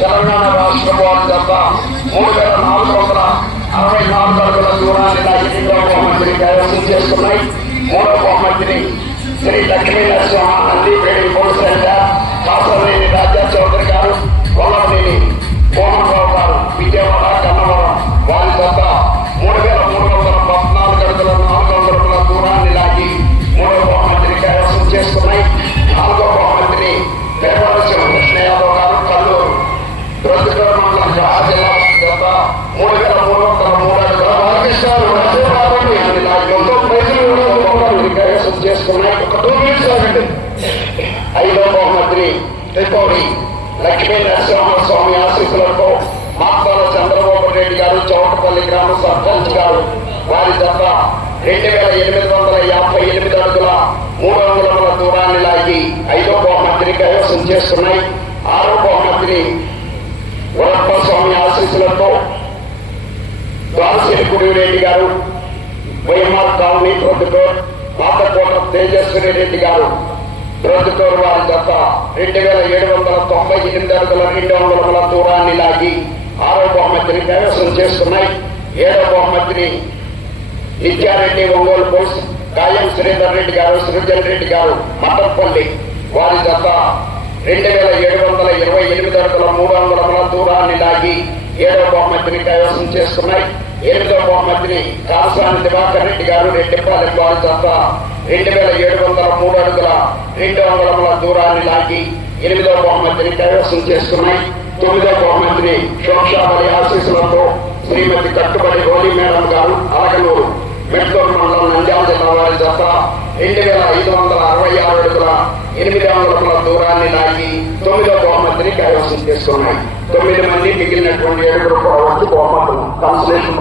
తెలంగాణ రాష్ట్ర వారి జత 3464 అడుగుల దూరాన్ని లాగి రెండవ బహుమతిని కైవసం చేస్తున్నాయి. మూడవ బహుమతిని శ్రీ లక్ష్మీ నరసింహ నందిపేడి పోలీస్ సెంటర్ కాసరనేని రాజా చౌదరి గారు, కొల్లనేని మోహన్రావు గారు, విజయవాడ కన్నవరం వారి జత 3314 అడుగుల 400 అడుగుల దూరాన్ని లాగి మూడవ బహుమతిని కైవసం చేస్తున్నాయి. నాలుగవ బహుమతిని పేర్వలసిన కృష్ణ యాదవ్ గారు, కల్లూరు ప్రొద్దుటూరు మండలం జిల్లా జత 3303 అడుగుల కైవసం చేసుకున్నాయి. ఒక 2 minutes ఆగండి. ఐదవ బహుమతిని త్రికోడి లక్ష్మీ నరసింహస్వామి ఆశీస్సులతో మాత్తాల చంద్రబాబు రెడ్డి గారు, చౌటపల్లి గ్రామ సర్పంచ్ గారు వారి జత 2858 అడుగుల 300 అడుగుల దూరాన్ని లాగి ఐదవ బహుమతిని కైవసం చేస్తున్నాయి. ఆరవ బహుమతిని వరప్ప స్వామి ఆశీస్సులతో ద్వారశేరి కుడిరెడ్డి గారు, వైఎంఆర్ కాలనీ ప్రొద్దుటూరు, పాతకోట తేజస్వరి రెడ్డి గారు ప్రొద్దుటూరు వారి జత 2798 అడుగుల 200 అడుగుల దూరాన్ని లాగి ఆరవ బహుమతిని కైవసం చేస్తున్నాయి. ఏడవ బహుమతిని నిత్యారెడ్డి ఒంగోలు పోలీస్ గాయం శ్రీధర్ రెడ్డి గారు, సృజన్ రెడ్డి గారు మట్టంపల్లి వారి జత 2728 అడుగుల 300 అడుగుల దూరాన్ని లాగి ఏడవ బహుమతిని కైవసం చేస్తున్నాయి. ఎనిమిదవ బహుమతిని కాసాని దివాకర్ రెడ్డి గారు, రెడ్డిపాలెం వారి జత 2703 అడుగుల 200 అడుగుల దూరాన్ని లాగి ఎనిమిదవ బహుమతిని కైవసం చేస్తున్నాయి. తొమ్మిదవ బహుమతిని శోక్షాబలి ఆశీస్సులతో శ్రీమతి కట్టుబడి హోలీ మేడం గారు, అలగనూరు మెట్లూరు మండలం నంద్యాల జిల్లా వారి జత 2566 అడుగుల 800 అడుగుల దూరాన్ని లాగి తొమ్మిదవ బహుమతిని కైవసం చేసుకున్నాయి. 9 మంది మిగిలినటువంటి 7 కూడా వచ్చి బహుమతులు కన్సలేషన్